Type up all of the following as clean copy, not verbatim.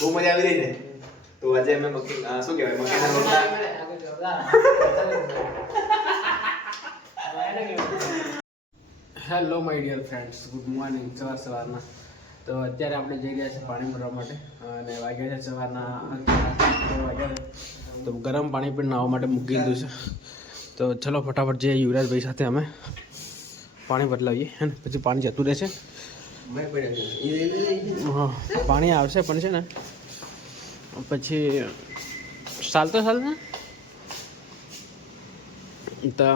બહુ મજા આવી રહી ને. તો આજે અમે શું કહેવાય મકાઈના રોટલા. Hello my dear friends, good morning. સવારના તો અત્યારે આપણે જઈ રહ્યા છીએ પાણી ભરવા માટે અને વાગ્યા છે સવારના 9 વાગ્યા. તો ગરમ પાણી પણ નાહવા માટે મૂકી દીધું છે. તો ચલો ફટાફટ જઈએ યુવરાજભાઈ સાથે અમે પાણી બદલાવીએ હે ને, પછી પાણી જતું રહેશે. હા, પાણી આવશે પણ છે ને પછી ચાલતો ને તો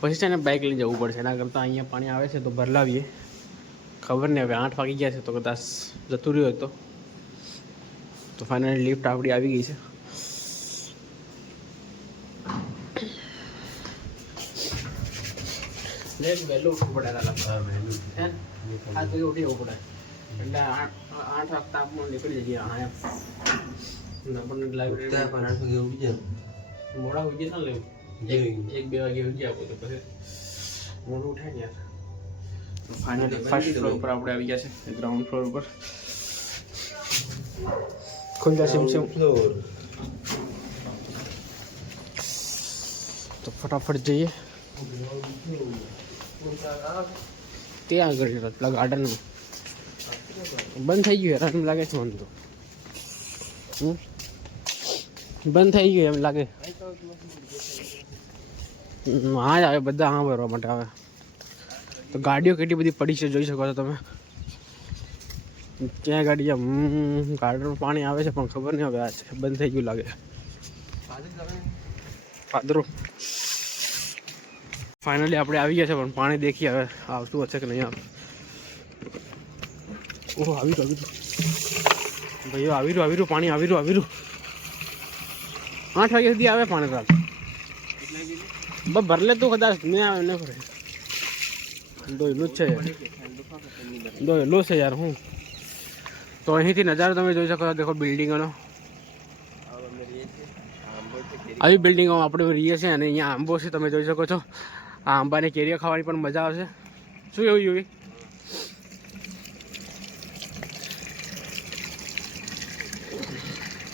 પછી છે ને બાઇક લઈને જવું પડશે. એના કરતાં અહીંયા પાણી આવે છે તો બદલાવીએ. ખબર નહીં હવે 8 વાગી ગયા છે તો કદાચ જતું રહ્યું હોય તો ફાઇનલી લિફ્ટ આપણી આવી ગઈ છે. વહેલું ઉઠવું પડે હે, આ તો ઉઠી જવું પડે એટલે 8 વાગતા આપણે નીકળી જઈએ. હા આપણને લાઈબ્રેરી મોડા ઉઠી ના લેવું, 1-2 વાગે ઉઠી આપો તો પછી મોડું ઉઠાય ને યાર. ફાઇનલી ફર્સ્ટ ફ્લોર પર આપણે આવી ગયા છે, ગ્રાઉન્ડ ફ્લોર પર. ખુલ જા સિમ ફ્લોર. તો ફટાફટ જઈએ ત્યાં આગળ પેલા ગાર્ડનમાં. બંધ થઈ ગયું યાર એમ લાગે છે મને તો. બંધ થઈ ગયું એમ લાગે. હા જ આવે બધા હા ભરવા માટે આવે. તો ગાડીઓ કેટલી બધી પડી છે જોઈ શકો છો તમે. ક્યાં ગાડી ગાર્ડનમાં પાણી આવે છે પણ ખબર નહીં હવે આ છે બંધ થઈ ગયું લાગે. પાદરો ફાઇનલી આપણે આવી ગયા છે પણ પાણી દેખી હવે આવતું હશે કે નહીં આવે. ઓહો આવી રહ્યું ભાઈઓ, આવી રહ્યું પાણી, આવી રહ્યું. 8 વાગ્યા સુધી આવે પાણી રાત. બસ ભરલે તું કદાચ નહીં આવે ને ભરે દોયલું જ છે યાર, દોયલું છે યાર. હું તો અહીંથી નજારો તમે જોઈ શકો છો. દેખો બિલ્ડિંગોનો, આવી બિલ્ડિંગો આપણે રહીએ છીએ અને અહીંયા આંબો છે તમે જોઈ શકો છો. આ આંબાની કેરીઓ ખાવાની પણ મજા આવશે. શું એવું યુવી?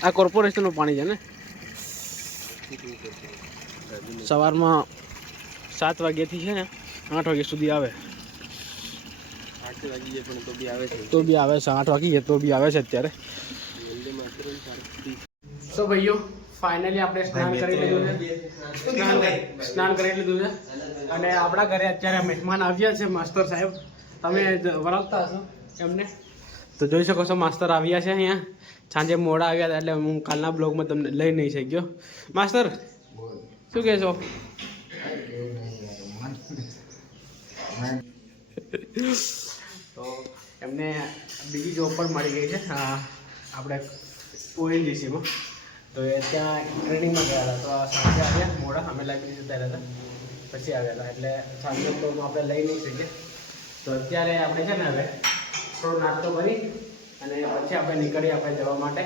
આ કોર્પોરેશનનું પાણી છે ને. સવારમાં 7 વાગ્યાથી છે ને 8 વાગ્યા સુધી આવે. 8 વાગી જાય પણ તો બી આવે છે. 8 વાગી જાય તો બી આવે છે અત્યારે. તો ભાઈઓ ફાઇનલી આપણે સ્નાન કરી લીધું છે અને આપણા ઘરે અત્યારે મહેમાન આવ્યા છે. માસ્તર સાહેબ તમે વળગતા હશો એમને તો જોઈ શકો છો. માસ્તર આવ્યા છે અહીંયા. સાંજે મોડા આવ્યા હતા એટલે હું કાલના બ્લોગમાં તમને લઈ નહીં શક્યો. માસ્તર શું કહેશો? તો એમને બીજી જોબ પણ મળી ગઈ છે આપણે ONGCમાં. તો એ ત્યાં ટ્રેનિંગમાં ગયા હતા. તો સાંજે આવ્યા મોડા, અમે લાઇબ્રેરી જતા રહ્યા હતા પછી આવ્યા હતા એટલે સાંજે તો આપણે લઈ નહીં શકીએ. તો અત્યારે આપણે છે ને હવે થોડો નાસ્તો કરી અને પછી આપણે નીકળીએ આપણે જવા માટે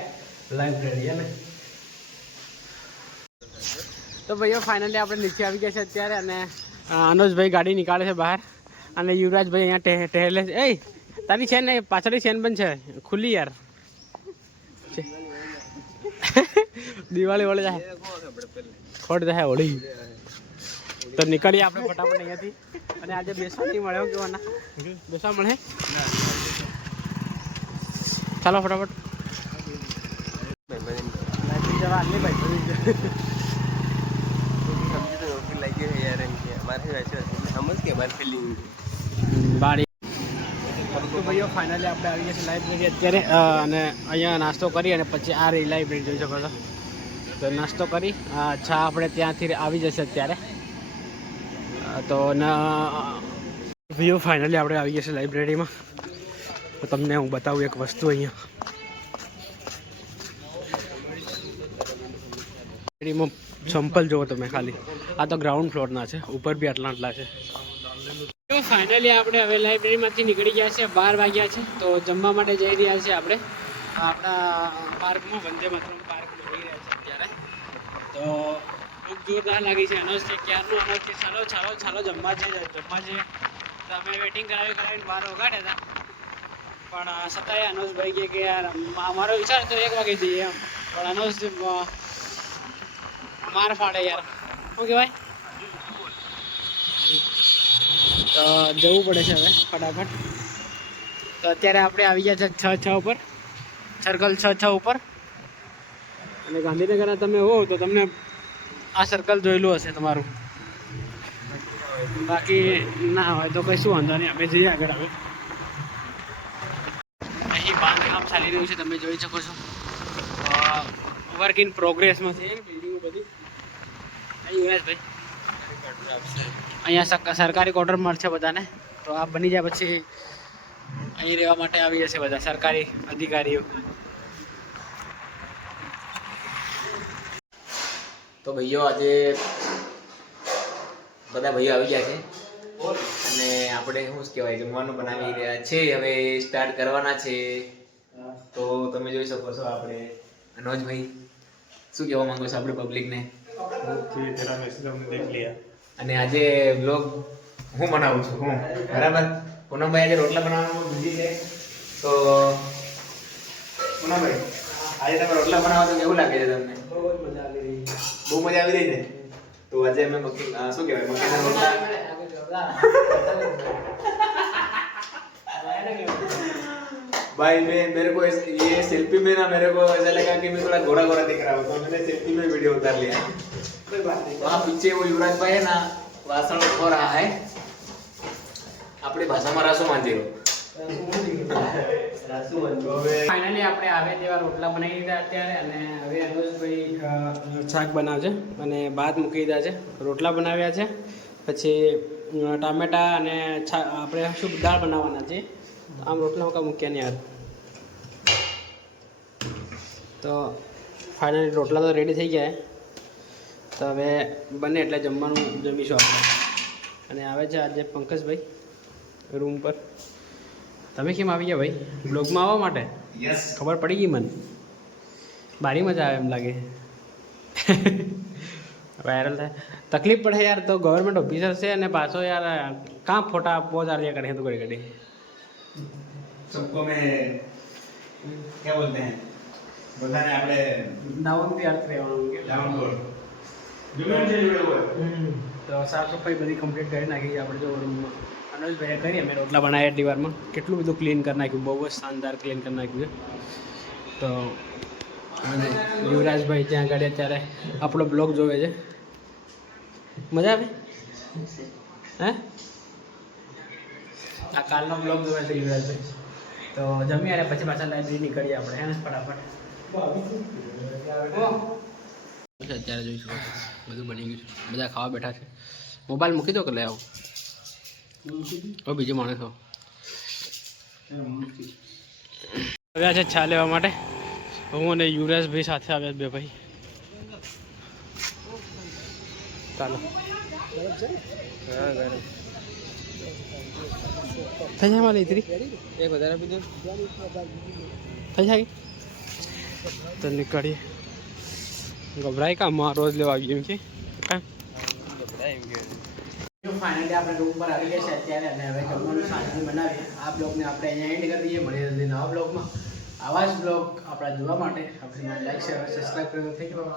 લાઇબ્રેરી અને. તો ભાઈઓ ફાઇનલી આપણે નીચે આવી ગયા છે અત્યારે અને અનુજભાઈ ગાડી નીકાળે છે બહાર અને યુવરાજભાઈ અહીંયા ટહેલે છે. એ તારી છે ને પાછળની ચેન પણ છે ખુલ્લી યાર. દિવાળી વળે જાય ખોટ જાય હોળી. તો નીકળીએ આપણે ફટાફટ અહીંયાથી. અને આજે બેસવા નહીં મળે કેવાના બેસવા મળે. ચાલો ફટાફટ જવા નહીં ભાઈ. ભાઈઓ ફાઇનલી આપણે આવી ગયા છે લાઇબ્રેરી અત્યારે અને અહીંયા નાસ્તો કરી અને પછી આ રહી લાઇબ્રેરી જોઈ શકો છો. તો નાસ્તો કરી ચા આપણે ત્યાંથી આવી જશે અત્યારે. તો ભાઈઓ ફાઇનલી આપણે આવી ગયા છે લાઇબ્રેરીમાં. તો તમને હું બતાવું એક વસ્તુ. અહીંયા લાઇબ્રેરીમાં સંપલ જુઓ તમે ખાલી. આ તો ગ્રાઉન્ડ ફ્લોરના છે, ઉપર બી આટલા છે. તો ફાઇનલી આપણે હવે લાઇબ્રેરીમાંથી નીકળી ગયા છે. 12 વાગ્યા છે તો જમવા માટે જઈ રહ્યા છીએ આપણે આપણા પાર્કમાં. વંદે માતરમ પાર્કમાં જઈ રહ્યા છે અત્યારે. તો ખૂબ જોરદાર લાગી છે. અનોજ છે ક્યારનું અનોજ છે ચાલો જમવા જઈએ. તો અમે વેટિંગ કરાવીને 12 વગાડ્યા હતા પણ છતાંય અનોજભાઈ કહે કે યાર મારો વિચાર તો 1 વાગે જઈએ એમ, પણ અનોજ માર ફાડે યાર, શું કહેવાય, તો જવું પડે છે હવે ફટાફટ. તો અત્યારે આપણે આવી ગયા છે 6-6 ઉપર, સર્કલ 6-6 ઉપર. અને ગાંધીનગરના તમે હો તો તમને આ સર્કલ જોયેલું હશે તમારું, બાકી ના હોય તો કંઈ શું વાંધો નહીં, અમે જઈએ આગળ. હવે અહીં બાંધકામ ચાલી રહ્યું છે, તમે જોઈ શકો છો, વર્ક ઇન પ્રોગ્રેસમાં છે બિલ્ડિંગો બધી. અહીં યુવરાજભાઈ અહીંયા સરકારી ક્વાર્ટર મળશે બધાને, તો આ બની જાય પછી અહીં રહેવા માટે આવી જશે બધા સરકારી અધિકારીઓ. તો ભાઈઓ આજે બધા ભાઈઓ આવી ગયા છે અને આપણે શું કહેવાય જમવાનું બનાવી રહ્યા છે, હવે સ્ટાર્ટ કરવાના છે. તો તમે જોઈ શકો છો આપણે અનોજભાઈ શું કહેવા માંગો છો આપણે પબ્લિકને? અને આજે બ્લોગ હું બનાવું છું હું, બરાબર. પૂનમભાઈ આજે રોટલા બનાવવામાં બીજી છે, તો પૂનમભાઈ આજે તમે રોટલા બનાવો તો કેવું લાગે છે તમને? બહુ મજા આવી રહી ને? તો આજે અમે શું કહેવાય મકાઈના રોટલા. भाई मेरे को ये सेल्फी में ना मेरे को ऐसा लगा कि मैं थोड़ा गोरा गोरा दिख रहा हूँ, तो मैंने सेल्फी में वीडियो उतार लिया. कोई बात नहीं. वहाँ पीछे वो युवराज भाई है ना वासण खो रहा है, अपनी भाषा में रासू मान जीरो. ફાઇનલી આપણે આવે તેવા રોટલા બનાવી દીધા અત્યારે, અને હવે અનોજભાઈ શાક બનાવશે અને ભાત મૂકી દીધા છે, રોટલા બનાવ્યા છે, પછી ટામેટા અને આપણે શું દાળ બનાવવાના છે. આમ રોટલા કા મૂક્યા નહીં યાર. તો ફાઇનલી રોટલા તો રેડી થઈ ગયા, તો હવે બને એટલે જમવાનું જમીશું આપણે. અને આવે છે આજે પંકજભાઈ રૂમ પર. તમે કેમ આવી ગયા ભાઈ બ્લોગમાં આવવા માટે? યસ, ખબર પડી ગઈ મને, બારી મજા આવે એમ લાગે. વાયરલ થાય તકલીફ પડે યાર, તો ગવર્મેન્ટ ઓફિસર છે અને પાછો યાર કાં ફોટા પોઝ આર્યા કરે તો ઘડી ઘડી. सबको मैं क्या बोलते हैं, बताने આપણે ડાઉન થી અર્થ રહેવાનું કે ડાઉનલોડ જુમેન છે જોડે હોય. તો સાફ સફાઈ બધી કમ્પ્લીટ કરી નાખી આપણે જો રૂમમાં. અનોજભાઈ કરી અમે રોટલા બનાવ્યા એટલી વારમાં, કેટલું બધું ક્લીન કરી નાખ્યું, બહુ જ શાનદાર ક્લીન કરી નાખ્યું છે. તો અને યુવરાજભાઈ ત્યાં આગળ અત્યારે આપણો બ્લોગ જોવે છે. મજા આવે હે? આ કાલનો બ્લોગ જોવે છે યુવરાજભાઈ. તો જમી અને પછી પાછા લાઇબ્રેરી નીકળીએ આપણે, હે ને ફટાફટ. અત્યારે જોઈ શકો બધું બની ગયું છે, બધા ખાવા બેઠા છે. મોબાઈલ મૂકી દો કે લઈ આવો બીજો માણસ હો. આવ્યા છે ચા લેવા માટે, હું અને યુવરાજભાઈ સાથે આવ્યા બે ભાઈ. ચાલો થઈ જાય મારી ઇતરી એક વધારે આપી દો થઈ જાય. તો નીકળીએ. ગભરાય કામ રોજ લેવા આવી એમ કે ફાઇનલી આપણે રૂમ પર આવી ગયા છે અત્યારે, અને હવે જમવાનું સાંજનું બનાવીએ. આ બ્લોગને આપણે અહીંયા એન્ડ કરી દઈએ. મળીએ જલ્દી નવા બ્લોગમાં. આવા જ બ્લોગ આપણા જોવા માટે આપણે લાઈક શેર સબસ્ક્રાઈબ કરવાનું થઈ ગયું.